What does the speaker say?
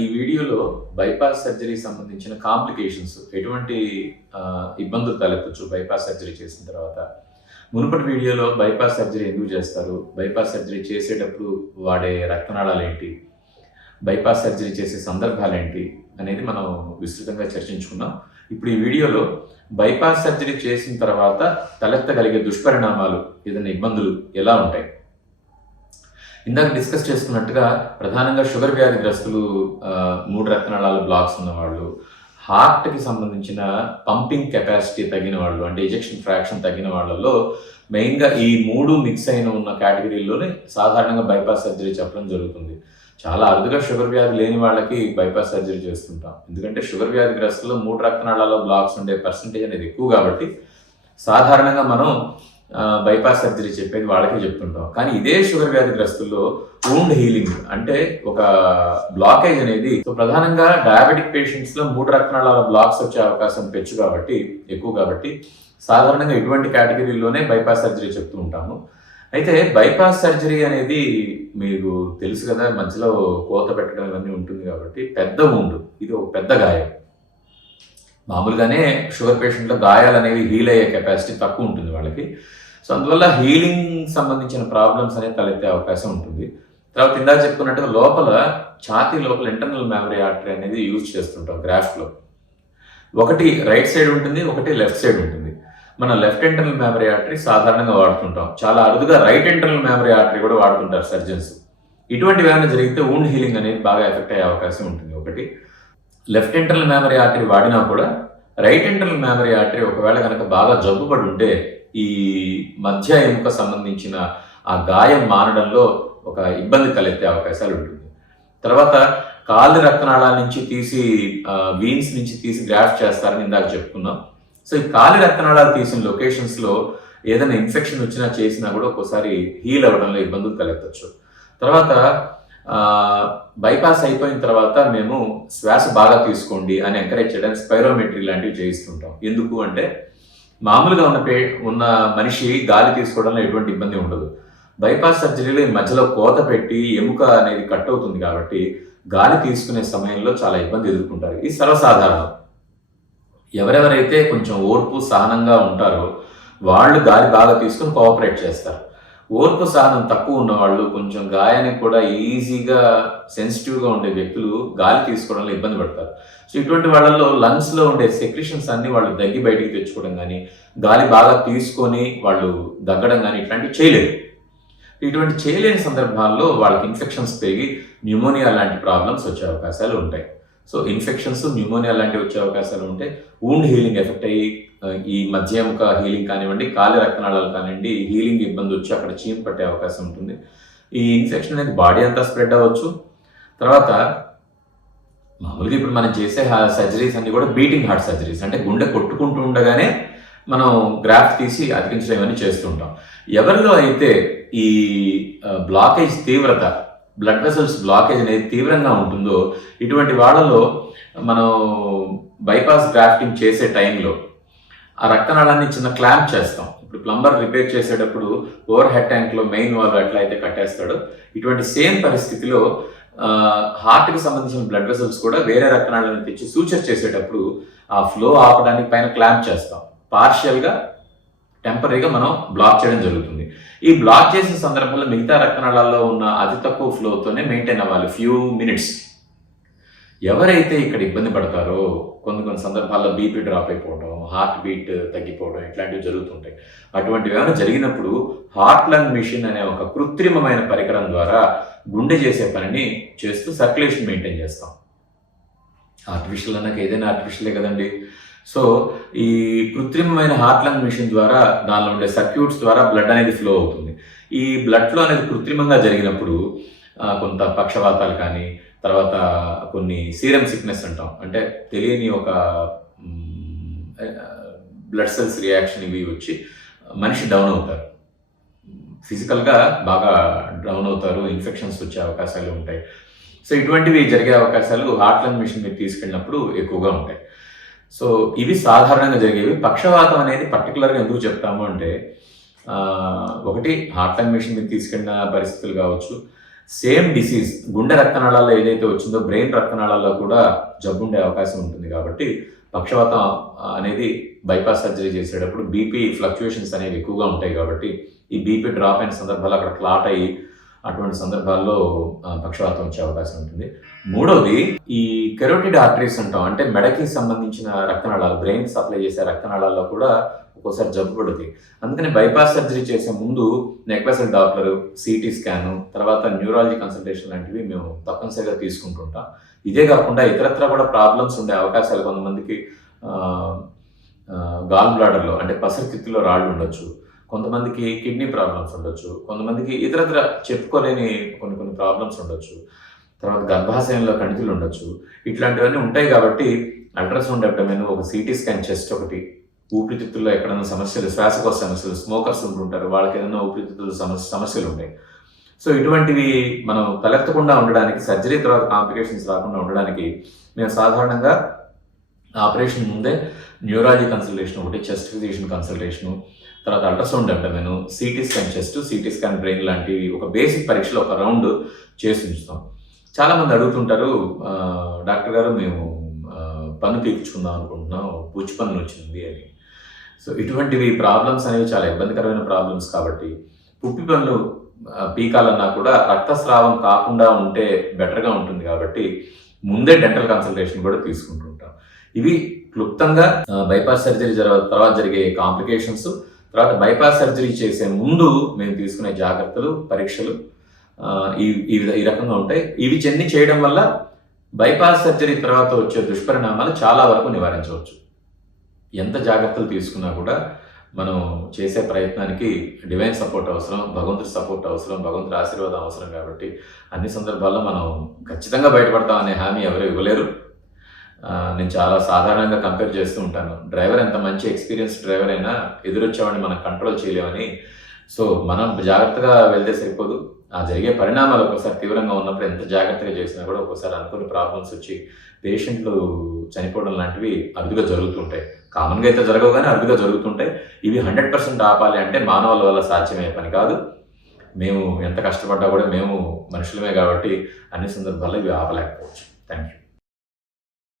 ఈ వీడియోలో bypass surgery సంబంధించిన కాంప్లికేషన్స్ ఎటువంటి ఇబ్బందులు తలెత్తొచ్చు బైపాస్ సర్జరీ చేసిన తర్వాత. మునుపటి వీడియోలో బైపాస్ సర్జరీ ఎందుకు చేస్తారు, బైపాస్ సర్జరీ చేసేటప్పుడు వాడే రక్తనాళాలేంటి, బైపాస్ సర్జరీ చేసే సందర్భాలేంటి అనేది మనం విస్తృతంగా చర్చించుకున్నాం. ఇప్పుడు ఈ వీడియోలో బైపాస్ సర్జరీ చేసిన తర్వాత తలెత్తగలిగే దుష్పరిణామాలు, ఏదైనా ఇబ్బందులు ఎలా ఉంటాయి. ఇందాక డిస్కస్ చేసుకున్నట్టుగా ప్రధానంగా షుగర్ వ్యాధిగ్రస్తులు, 3 రక్తనాళాల బ్లాక్స్ ఉన్నవాళ్ళు, హార్ట్కి సంబంధించిన పంపింగ్ కెపాసిటీ తగ్గిన వాళ్ళు, అంటే ఎజెక్షన్ ఫ్రాక్షన్ తగ్గిన వాళ్ళలో మెయిన్గా ఈ 3 మిక్స్ అయిన ఉన్న కేటగిరీల్లోనే సాధారణంగా బైపాస్ సర్జరీ చెప్పడం జరుగుతుంది. చాలా అరుదుగా షుగర్ వ్యాధి లేని వాళ్ళకి బైపాస్ సర్జరీ చేస్తుంటాం. ఎందుకంటే షుగర్ వ్యాధిగ్రస్తులు 3 రక్తనాళాల బ్లాక్స్ ఉండే పర్సంటేజ్ అనేది ఎక్కువ కాబట్టి సాధారణంగా మనం బైపాస్ సర్జరీ చెప్పేది వాళ్ళకే చెప్తుంటాం. కానీ ఇదే షుగర్ వ్యాధిగ్రస్తుల్లో వూండ్ హీలింగ్ అంటే ఒక బ్లాకేజ్ అనేది, ప్రధానంగా డయాబెటిక్ పేషెంట్స్లో 3 రక్తనాళాల బ్లాక్స్ వచ్చే అవకాశం ఎక్కువ కాబట్టి సాధారణంగా ఇటువంటి కేటగిరీలోనే బైపాస్ సర్జరీ చెప్తూ ఉంటాము. అయితే బైపాస్ సర్జరీ అనేది మీకు తెలుసు కదా, మధ్యలో కోత పెట్టడం ఇవన్నీ ఉంటుంది కాబట్టి పెద్ద వూండ్, ఇది ఒక పెద్ద గాయం. మామూలుగానే షుగర్ పేషెంట్లో గాయాలు అనేవి హీల్ అయ్యే కెపాసిటీ తక్కువ ఉంటుంది వాళ్ళకి. సో అందువల్ల హీలింగ్ సంబంధించిన ప్రాబ్లమ్స్ అనేవి తలెత్తే అవకాశం ఉంటుంది. తర్వాత ఇందాక చెప్పుకున్నట్టుగా ఛాతీ లోపల ఇంటర్నల్ మెమరీ ఆర్టరీ అనేది యూజ్ చేస్తుంటాం గ్రాఫ్ట్లో. ఒకటి రైట్ సైడ్ ఉంటుంది, ఒకటి లెఫ్ట్ సైడ్ ఉంటుంది. మన లెఫ్ట్ ఇంటర్నల్ మెమరీ ఆర్టరీ సాధారణంగా వాడుతుంటాం. చాలా అరుదుగా రైట్ ఇంటర్నల్ మెమరీ ఆర్టరీ కూడా వాడుతుంటారు సర్జన్స్. ఇటువంటివి ఏమైనా జరిగితే వూండ్ హీలింగ్ అనేది బాగా ఎఫెక్ట్ అయ్యే అవకాశం ఉంటుంది. ఒకటి లెఫ్ట్ ఇంటర్నల్ మెమరీ ఆర్టరీ వాడినా కూడా రైట్ ఇంటర్నల్ మెమరీ ఆర్టరీ ఒకవేళ కనుక బాగా జబ్బుపడి ఉంటే ఈ మధ్య ఎముక సంబంధించిన ఆ గాయం మానడంలో ఒక ఇబ్బంది తలెత్తే అవకాశాలు ఉంటుంది. తర్వాత కాళ్ళు రక్తనాళాల నుంచి తీసి వీన్స్ నుంచి తీసి గ్రాఫ్ట్ చేస్తారని ఇందాక చెప్పుకున్నాం. సో ఈ కాలి రక్తనాళాలు తీసిన లొకేషన్స్లో ఏదైనా ఇన్ఫెక్షన్ వచ్చినా చేసినా కూడా ఒక్కోసారి హీల్ అవ్వడంలో ఇబ్బందులు తలెత్తచ్చు. తర్వాత బైపాస్ అయిపోయిన తర్వాత మేము శ్వాస బాగా తీసుకోండి అని ఎంకరేజ్ చేయడానికి స్పైరోమెట్రీ లాంటివి చేయిస్తుంటాం. ఎందుకు అంటే మామూలుగా ఉన్న మనిషి గాలి తీసుకోవడంలో ఎటువంటి ఇబ్బంది ఉండదు. బైపాస్ సర్జరీలో మధ్యలో కోత పెట్టి ఎముక అనేది కట్ అవుతుంది కాబట్టి గాలి తీసుకునే సమయంలో చాలా ఇబ్బంది ఎదుర్కొంటారు. ఇది సర్వసాధారణం. ఎవరెవరైతే కొంచెం ఓర్పు సహనంగా ఉంటారో వాళ్ళు గాలి బాగా తీసుకుని కోఆపరేట్ చేస్తారు. ఓర్పు సహనం తక్కువ ఉన్న వాళ్ళు, కొంచెం గాయానికి కూడా ఈజీగా సెన్సిటివ్గా ఉండే వ్యక్తులు గాలి తీసుకోవడంలో ఇబ్బంది పడతారు. సో ఇటువంటి వాళ్ళల్లో లంగ్స్లో ఉండే సెక్రిషన్స్ అన్ని వాళ్ళు దగ్గి బయటికి తెచ్చుకోవడం కానీ, గాలి బాగా తీసుకొని వాళ్ళు దగ్గడం కానీ ఇట్లాంటివి చేయలేరు. ఇటువంటి చేయలేని సందర్భాల్లో వాళ్ళకి ఇన్ఫెక్షన్స్ పెరిగి న్యూమోనియా లాంటి ప్రాబ్లమ్స్ వచ్చే అవకాశాలు ఉంటాయి. సో ఇన్ఫెక్షన్స్, న్యూమోనియా లాంటివి వచ్చే అవకాశాలు ఉంటాయి. వూండ్ హీలింగ్ ఎఫెక్ట్ అయ్యి ఈ మధ్య ఎముక హీలింగ్ కానివ్వండి, కాలి రక్తనాళాలు కానివ్వండి, హీలింగ్ ఇబ్బంది వచ్చి అక్కడ చీమ పట్టే అవకాశం ఉంటుంది. ఈ ఇన్ఫెక్షన్ అనేది బాడీ అంతా స్ప్రెడ్ అవ్వచ్చు. తర్వాత మామూలుగా ఇప్పుడు మనం చేసే సర్జరీస్ అన్ని కూడా బీటింగ్ హార్ట్ సర్జరీస్, అంటే గుండె కొట్టుకుంటూ ఉండగానే మనం గ్రాఫ్ తీసి అతికించడం ఇవన్నీ చేస్తుంటాం. ఎవరిలో అయితే ఈ బ్లాకేజ్ తీవ్రత, బ్లడ్ వెసల్స్ బ్లాకేజ్ అనేది తీవ్రంగా ఉంటుందో ఇటువంటి వాళ్ళలో మనం బైపాస్ గ్రాఫ్టింగ్ చేసే టైంలో ఆ రక్తనాళాన్ని చిన్న క్లాంప్ చేస్తాం. ఇప్పుడు ప్లంబర్ రిపేర్ చేసేటప్పుడు ఓవర్ హెడ్ ట్యాంక్లో మెయిన్ వాల్వ్ ఎట్లా అయితే కట్టేస్తాడో, ఇటువంటి సేమ్ పరిస్థితిలో హార్ట్కి సంబంధించిన బ్లడ్ వెసల్స్ కూడా వేరే రక్తనాళాన్ని తెచ్చి సూచర్ చేసేటప్పుడు ఆ ఫ్లో ఆపడానికి పైన క్లాంప్ చేస్తాం. పార్షియల్గా, టెంపరీగా మనం బ్లాక్ చేయడం జరుగుతుంది. ఈ బ్లాక్ చేసిన సందర్భంలో మిగతా రక్తనాళాల్లో ఉన్న అతి తక్కువ ఫ్లోతోనే మెయింటైన్ అవ్వాలి ఫ్యూ మినిట్స్. ఎవరైతే ఇక్కడ ఇబ్బంది పడతారో కొన్ని సందర్భాల్లో బీపీ డ్రాప్ అయిపోవడం, హార్ట్ బీట్ తగ్గిపోవడం ఇట్లాంటివి జరుగుతుంటాయి. అటువంటివి ఏమైనా జరిగినప్పుడు హార్ట్ లంగ్ మిషన్ అనే ఒక కృత్రిమమైన పరికరం ద్వారా గుండె చేసే పనిని చేస్తూ సర్క్యులేషన్ మెయింటైన్ చేస్తాం. ఆర్టిఫిషియల్ అన్నాక ఏదైనా ఆర్టిఫిషియలే కదండి. సో ఈ కృత్రిమమైన హార్ట్ లంగ్ మిషన్ ద్వారా దానిలో ఉండే సర్క్యూట్స్ ద్వారా బ్లడ్ అనేది ఫ్లో అవుతుంది. ఈ బ్లడ్ ఫ్లో అనేది కృత్రిమంగా జరిగినప్పుడు కొంత పక్షవాతాలు కానీ, తర్వాత కొన్ని సీరం సిక్నెస్ అంటాం, అంటే తెలియని ఒక బ్లడ్ సెల్స్ రియాక్షన్ ఇవి వచ్చి మనిషి డౌన్ అవుతారు, ఫిజికల్గా బాగా డౌన్ అవుతారు, ఇన్ఫెక్షన్స్ వచ్చే అవకాశాలు ఉంటాయి. సో ఇటువంటివి జరిగే అవకాశాలు హార్ట్ లంగ్ మిషన్ మీద తీసుకెళ్ళినప్పుడు ఎక్కువగా ఉంటాయి. సో ఇవి సాధారణంగా జరిగేవి. పక్షవాతం అనేది పర్టికులర్గా ఎందుకు చెప్తాము అంటే, ఒకటి హార్ట్ లంగ్ మిషన్ మీద తీసుకెళ్ళిన పరిస్థితులు కావచ్చు, సేమ్ డిసీజ్ గుండె రక్తనాళాల్లో ఏదైతే వచ్చిందో బ్రెయిన్ రక్తనాళాల్లో కూడా జబ్బు ఉండే అవకాశం ఉంటుంది. కాబట్టి పక్షవాతం అనేది బైపాస్ సర్జరీ చేసేటప్పుడు బీపీ ఫ్లక్చుయేషన్స్ అనేవి ఎక్కువగా ఉంటాయి. కాబట్టి ఈ బీపీ డ్రాప్ అయిన సందర్భాల్లో అక్కడ క్లాట్ అయ్యి అటువంటి సందర్భాల్లో పక్షవాతం వచ్చే అవకాశం ఉంటుంది. మూడవది ఈ కెరోటిడ్ ఆర్టరీస్ అంటాం, అంటే మెడకి సంబంధించిన రక్తనాళాలు, బ్రెయిన్ సప్లై చేసే రక్తనాళాల్లో కూడా ఒక్కోసారి జబ్బు పడుతుంది. అందుకని బైపాస్ సర్జరీ చేసే ముందు neck vessel doctor, city scan, తర్వాత న్యూరాలజీ కన్సల్టేషన్ లాంటివి మేము తప్పనిసరిగా తీసుకుంటుంటాం. ఇదే కాకుండా ఇతరత్ర కూడా ప్రాబ్లమ్స్ ఉండే అవకాశాలు, కొంతమందికి గాల్ బ్లాడర్లో అంటే పసరకిత్తులో రాళ్ళు ఉండొచ్చు, కొంతమందికి కిడ్నీ ప్రాబ్లమ్స్ ఉండొచ్చు, కొంతమందికి ఇతరత్ర చెప్పుకోలేని కొన్ని ప్రాబ్లమ్స్ ఉండొచ్చు, తర్వాత గర్భాశయంలో కణితులు ఉండొచ్చు. ఇట్లాంటివన్నీ ఉంటాయి. కాబట్టి అల్ట్రాసౌండ్ అబ్డమెన్, ఒక సిటీ స్కాన్ చెస్ట్ ఒకటి, ఊపిరితిత్తుల్లో ఎక్కడైనా సమస్యలు, శ్వాసకోశ సమస్యలు, స్మోకర్స్ ఉంటుంటారు, వాళ్ళకి ఏదైనా ఊపిరితిత్తుల సమస్యలు ఉంటాయి. సో ఇటువంటివి మనం తలెత్తకుండా ఉండడానికి, సర్జరీ తర్వాత కాంప్లికేషన్స్ రాకుండా ఉండడానికి మేము సాధారణంగా ఆపరేషన్ ముందే న్యూరాలజీ కన్సల్టేషన్ ఒకటి, చెస్ట్ ఫిజిషియన్ కన్సల్టేషను, తర్వాత ultrasound abdomen, CT scan chest, CT scan brain లాంటివి ఒక బేసిక్ పరీక్షలో ఒక రౌండ్ చేసి ఉంచుతాం. చాలామంది అడుగుతుంటారు, డాక్టర్ గారు మేము పన్ను పీకించుకుందాం అనుకుంటున్నాం, పుచ్చి పన్ను వచ్చింది అని. సో ఇటువంటివి ప్రాబ్లమ్స్ అనేవి చాలా ఇబ్బందికరమైన ప్రాబ్లమ్స్. కాబట్టి పుప్పి పన్ను పీకాలన్నా కూడా రక్తస్రావం కాకుండా ఉంటే బెటర్గా ఉంటుంది. కాబట్టి ముందే డెంటల్ కన్సల్టేషన్ కూడా తీసుకుంటుంటాం. ఇవి క్లుప్తంగా బైపాస్ సర్జరీ తర్వాత జరిగే కాంప్లికేషన్స్, తర్వాత బైపాస్ సర్జరీ చేసే ముందు మేము తీసుకునే జాగ్రత్తలు, పరీక్షలు ఈ రకంగా ఉంటాయి. ఇవి చెన్ని చేయడం వల్ల బైపాస్ సర్జరీ తర్వాత వచ్చే దుష్పరిణామాలు చాలా వరకు నివారించవచ్చు. ఎంత జాగ్రత్తలు తీసుకున్నా కూడా మనం చేసే ప్రయత్నానికి డివైన్ సపోర్ట్ అవసరం, భగవంతుడి సపోర్ట్ అవసరం, భగవంతుడి ఆశీర్వాదం అవసరం. కాబట్టి అన్ని సందర్భాల్లో మనం ఖచ్చితంగా బయటపడతాం అనే హామీ ఎవరు ఇవ్వలేరు. నేను చాలా సాధారణంగా కంపేర్ చేస్తూ ఉంటాను, డ్రైవర్ ఎంత మంచి ఎక్స్పీరియన్స్ డ్రైవర్ అయినా ఎదురొచ్చేవాడిని మనం కంట్రోల్ చేయలేమని. సో మనం జాగ్రత్తగా వెళ్తే సరిపోదు. ఆ జరిగే పరిణామాలు ఒక్కోసారి తీవ్రంగా ఉన్నప్పుడు ఎంత జాగ్రత్తగా చేసినా కూడా ఒక్కోసారి అనుకునే ప్రాబ్లమ్స్ వచ్చి పేషెంట్లు చనిపోవడం లాంటివి అరుదుగా జరుగుతుంటాయి. కామన్గా అయితే జరగవు, కానీ అరుదుగా జరుగుతుంటాయి. ఇవి 100% ఆపాలి అంటే మానవుల వల్ల సాధ్యమయ్యే పని కాదు. మేము ఎంత కష్టపడ్డా కూడా మేము మనుషులమే కాబట్టి అన్ని సందర్భాల్లో ఇవి ఆపలేకపోవచ్చు. Thank you.